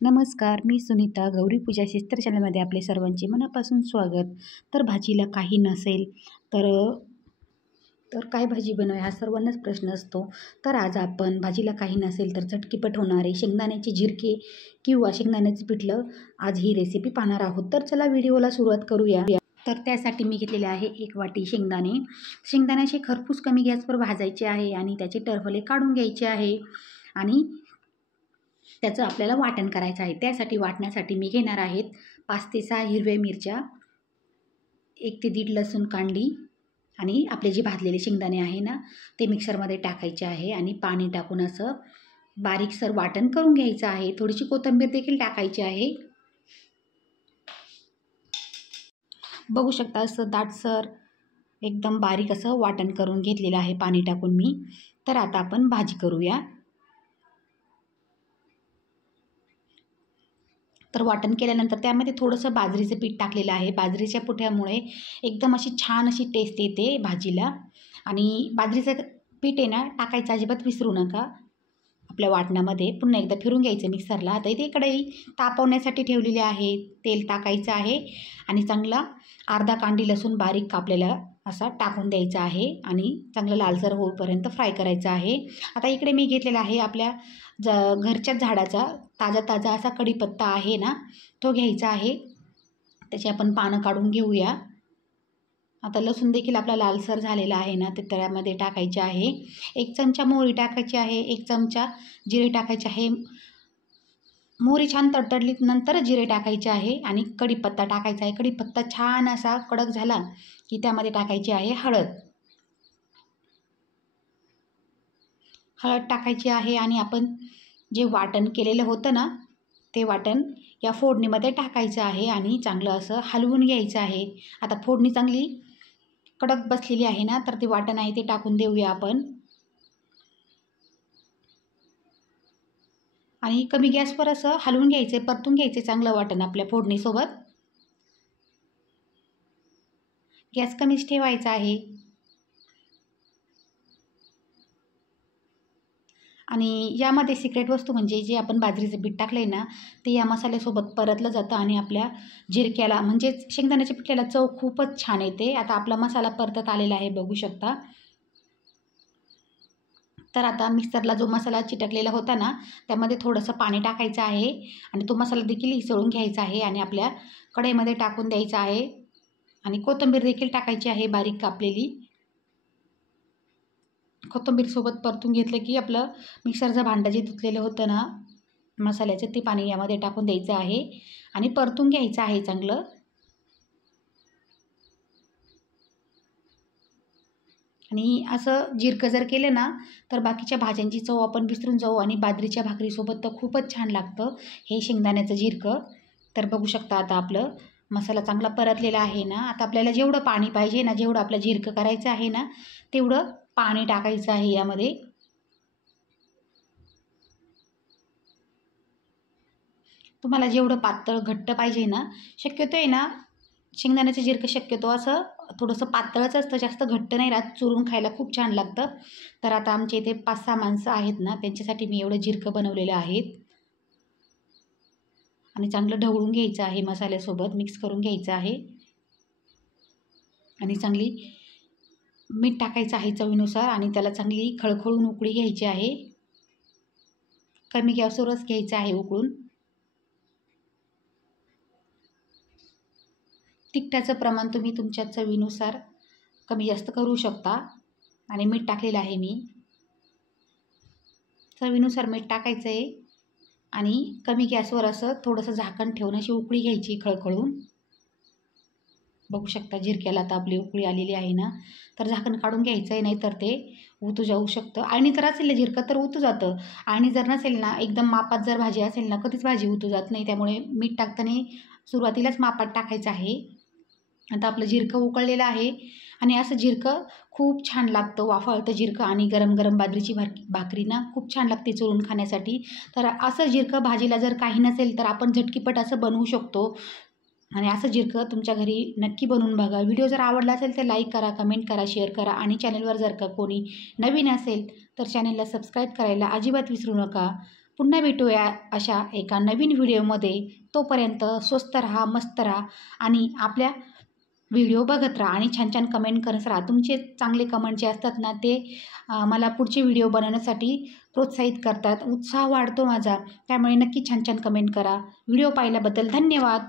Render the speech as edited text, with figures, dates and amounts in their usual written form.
नमस्कार, मी सुनीता. गौरी पूजा शिस्तर चॅनलमध्ये आपले सर्वांचे मनापासून स्वागत. तर भाजीला काही नसेल तर तर काय भाजी बनवावी हा सर्वांनाच प्रश्न असतो. तर आज आपण भाजीला काही नसेल तर झटकीपट होणारे शेंगदाण्याचे झिरके किंवा शेंगदाण्याचं पिठलं आज ही रेसिपी पाहणार आहोत. तर चला व्हिडिओला सुरुवात करूया. तर त्यासाठी मी घेतलेले आहे 1 वाटी शेंगदाणे. शेंगदाण्याचे खरपूस कमी गॅसवर भाजायचे आहे आणि त्याचे टरफले काढून घ्यायचे आहे आणि त्याचं आपल्याला वाटण करायचं आहे. त्यासाठी वाटण्यासाठी मी घेणार आहेत 5 ते 6 हिरव्या मिरच्या, 1 ते 1.5 लसूण कांडी आणि आपले जे भाजलेले शेंगदाणे आहे ना ते मिक्सरमध्ये टाकायचे आहे आणि पाणी टाकून असं बारीकसर वाटण करून घ्यायचं आहे. थोडीशी कोथिंबीर देखील टाकायची आहे. बघू शकता असं दाटसर एकदम बारीक असं वाटण करून घेतलेलं आहे पाणी टाकून मी. तर आता आपण भाजी करूया. तर वाटण केल्यानंतर त्यामध्ये थोडंसं बाजरीचं पीठ टाकलेलं आहे. बाजरीच्या पिठामुळे एकदम अशी छान अशी टेस्ट येते भाजीला. आणि बाजरीचं पीठ आहे ना टाकायचं अजिबात विसरू नका आपल्या वाटणामध्ये. पुन्हा एकदा फिरून घ्यायचं मिक्सरला. आता इथे कढई तापवण्यासाठी ठेवलेली आहे. तेल टाकायचं आहे आणि चांगला अर्धा कांडी लसूण बारीक कापलेला असा टाकून द्यायचा आहे आणि चांगलं लालसर होईपर्यंत फ्राय करायचं आहे. आता इकडे मी घेतलेला आहे आपल्या घरच्याच झाडाचा ताजा असा कढीपत्ता आहे ना तो घ्यायचा आहे. त्याची आपण पानं काढून घेऊया. आता लसूण देखील आपला लालसर झालेला आहे ना ते त्यामध्ये टाकायचे आहे. 1 चमचा मोहरी टाकायची आहे, 1 चमचा जिरे टाकायचे आहे. मोहरी छान तडतडली नंतर जिरे टाकायचे आहे आणि कढीपत्ता टाकायचा आहे. कढीपत्ता छान असा कडक झाला की त्यामध्ये टाकायची आहे हळद. हळद टाकायची आहे आणि आपण जे वाटण केलेलं होतं ना ते वाटण या फोडणीमध्ये टाकायचं आहे आणि चांगलं असं हलवून घ्यायचं आहे. आता फोडणी चांगली कडक बसलेली आहे ना तर ते वाटण आहे ते टाकून देऊया आपण आणि कमी गॅसवर असं हलवून घ्यायचं, परतून घ्यायचं चांगलं वाटण आपल्या फोडणीसोबत. गॅस कमीच ठेवायचा आहे आणि यामध्ये सिक्रेट वस्तू म्हणजे जे आपण बाजरीचं पीठ टाकलं आहे ना ते या मसाल्यासोबत परतलं जातं आणि आपल्या झिरक्याला म्हणजेच शेंगदाण्याच्या पिठल्याला चव खूपच छान येते. आता आपला मसाला परतत आलेला आहे बघू शकता. तर आता मिक्सरला जो मसाला चिटकलेला होता ना त्यामध्ये थोडंसं पाणी टाकायचं आहे आणि तो मसाला देखील हिसळून घ्यायचा आहे आणि आपल्या कढईमध्ये टाकून द्यायचा आहे आणि कोथिंबीर देखील टाकायची आहे बारीक कापलेली. कोथिंबीरसोबत परतून घेतलं की आपलं मिक्सरचं भांडं जे धुतलेलं होतं ना मसाल्याचं ते पाणी यामध्ये टाकून द्यायचं आहे आणि परतून घ्यायचं आहे चांगलं. आणि असं जिरकं जर केलं ना तर बाकीच्या भाज्यांची चव आपण विसरून जाऊ आणि बाजरीच्या भाकरीसोबत तर खूपच छान लागतं हे शेंगदाण्याचं झिरकं. तर बघू शकता आता आपलं मसाला चांगला परतलेला आहे ना. आता आपल्याला जेवढं पाणी पाहिजे ना, जेवढं आपलं झिरकं करायचं आहे ना तेवढं पाणी टाकायचं आहे यामध्ये. तुम्हाला जेवढं पातळ घट्ट पाहिजे ना, शक्यतो आहे ना शेंगदाण्याचं झिरकं शक्यतो असं थोडंसं पातळच असतं, जास्त घट्ट नाही राहत. चुरून खायला खूप छान लागतं. तर आता आमच्या इथे 5-6 माणसं आहेत ना त्यांच्यासाठी मी एवढं झिरकं बनवलेलं आहे आणि चांगलं ढवळून घ्यायचं आहे मसाल्यासोबत मिक्स करून घ्यायचं आहे आणि चांगली मीठ टाकायचं आहे चवीनुसार आणि त्याला चांगली खळखळून उकळी घ्यायची आहे. कमी गॅसवरच घ्यायचं आहे उकळून. तिखटाचं प्रमाण तुम्ही तुमच्या चवीनुसार कमी जास्त करू शकता आणि मीठ टाकलेलं आहे मी. चवीनुसार मीठ टाकायचं आहे आणि कमी गॅसवर असं थोडंसं झाकण ठेवून अशी उकळी घ्यायची खळखळून. बघू शकता झिरक्याला आता आपली उकळी आलेली आहे ना तर झाकण काढून घ्यायचं आहे, नाहीतर ते उतू जाऊ शकतं. आणि जर असेल झिरकं तर उतू जातं आणि जर नसेल ना एकदम मापात जर भाजी असेल ना कधीच भाजी उतू जात नाही. त्यामुळे मीठ टाकताना सुरुवातीलाच मापात टाकायचं आहे. आता आपलं झिरकं उकळलेलं आहे आणि असं झिरकं खूप छान लागतं. वाफाळतं झिरकं आणि गरम गरम बाजरीची भाकरी ना खूप छान लागते चुरून खाण्यासाठी. तर असं झिरकं भाजीला जर काही नसेल तर आपण झटकीपट असं बनवू शकतो आणि असं झिरकं तुमच्या घरी नक्की बनवून बघा. व्हिडिओ जर आवडला असेल तर लाईक करा, कमेंट करा, शेअर करा आणि चॅनलवर जर का कोणी नवीन असेल तर चॅनलला सबस्क्राईब करायला अजिबात विसरू नका. पुन्हा भेटूया अशा एका नवीन व्हिडिओमध्ये. तोपर्यंत स्वस्त राहा, मस्त राहा आणि आपल्या व्हिडिओ बघत राहा आणि छान छान कमेंट करत राहा. तुमचे चांगले कमेंट जे असतात ना ते मला पुढचे व्हिडिओ बनवण्यासाठी प्रोत्साहित करतात, उत्साह वाढतो माझा. त्यामुळे नक्की छान छान कमेंट करा. व्हिडिओ पाहिल्याबद्दल धन्यवाद.